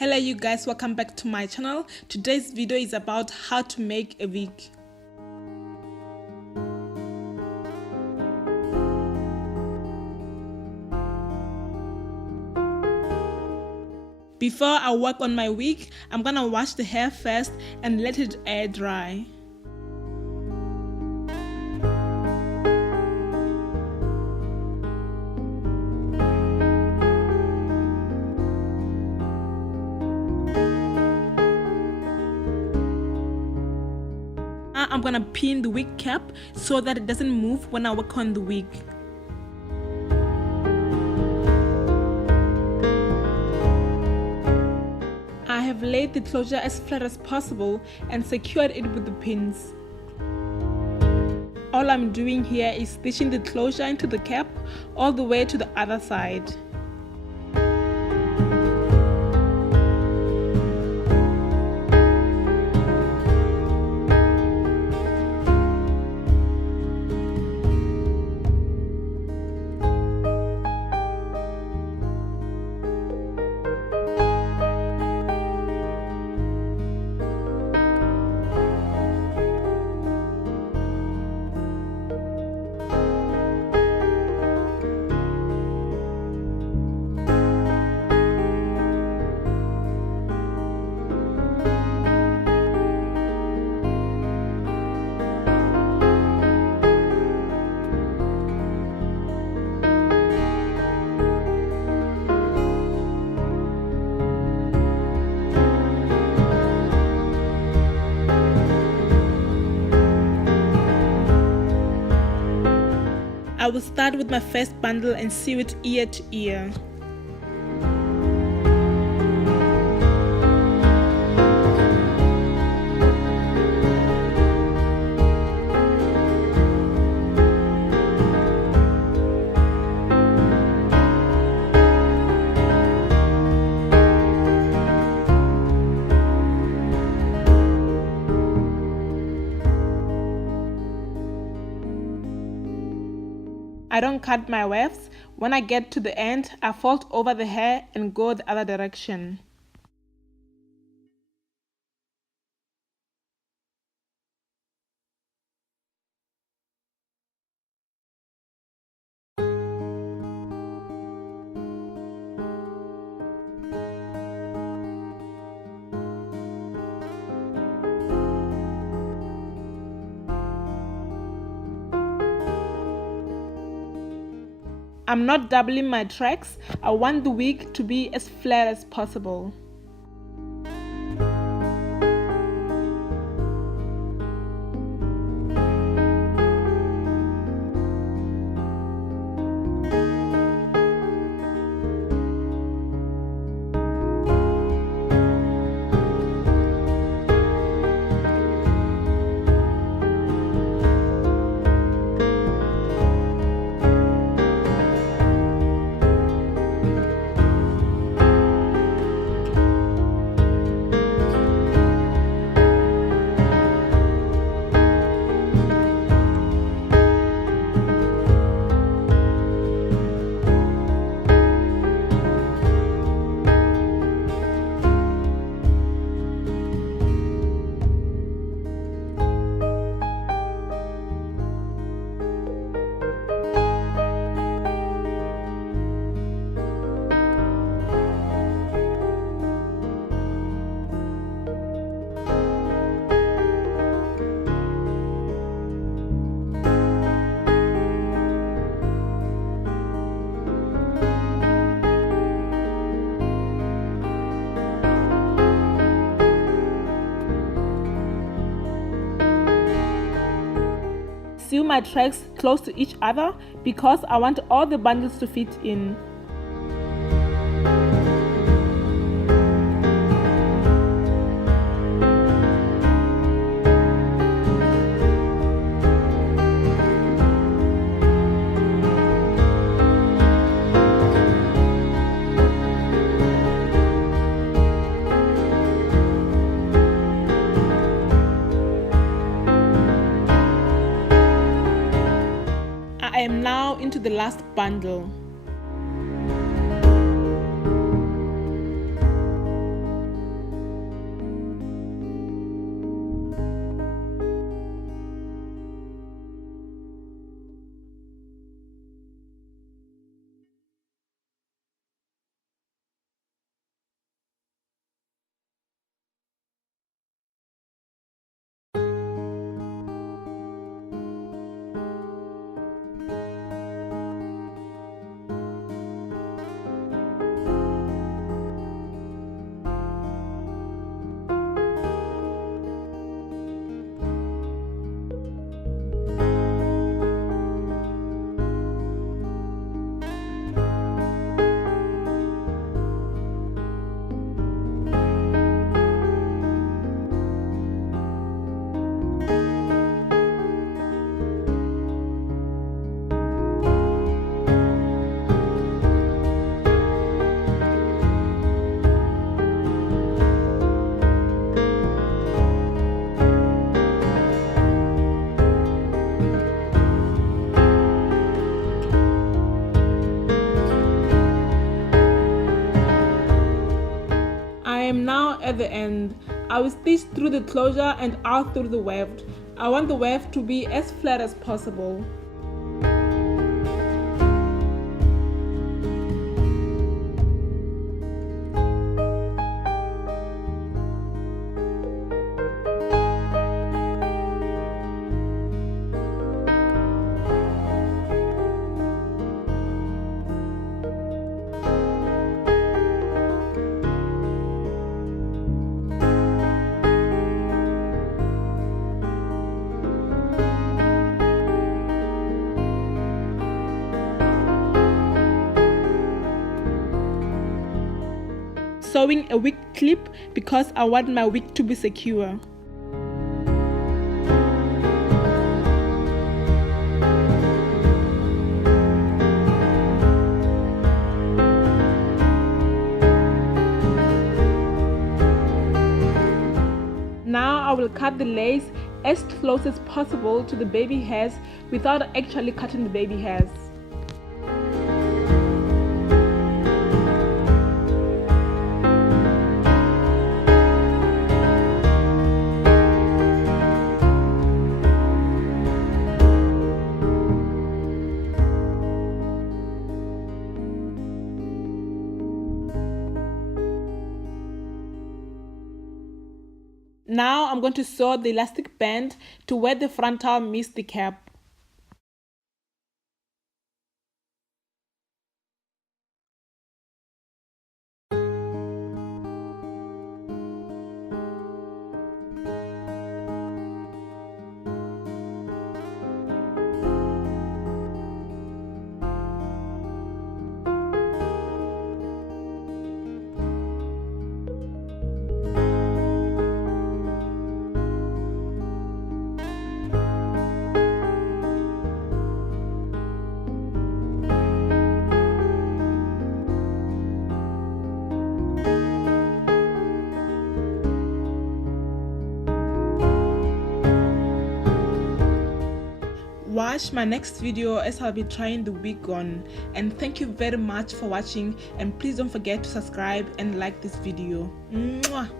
Hello you guys, welcome back to my channel. Today's video is about how to make a wig. Before I work on my wig, I'm gonna wash the hair first and let it air dry. I'm gonna pin the wig cap so that it doesn't move when I work on the wig. I have laid the closure as flat as possible and secured it with the pins. All I'm doing here is stitching the closure into the cap all the way to the other side. I will start with my first bundle and sew it ear to ear. I don't cut my wefts. When I get to the end, I fold over the hair and go the other direction. I'm not doubling my tracks. I want the wig to be as flat as possible. Sew my tracks close to each other because I want all the bundles to fit in. I am now into the last bundle. am now at the end. I will stitch through the closure and out through the weft. I want the weft to be as flat as possible. Sewing a wig clip because I want my wig to be secure. Now I will cut the lace as close as possible to the baby hairs without actually cutting the baby hairs. Now I'm going to sew the elastic band to where the frontal meets the cap. Watch my next video as I'll be trying the wig on, and thank you very much for watching, and please don't forget to subscribe and like this video. Mwah!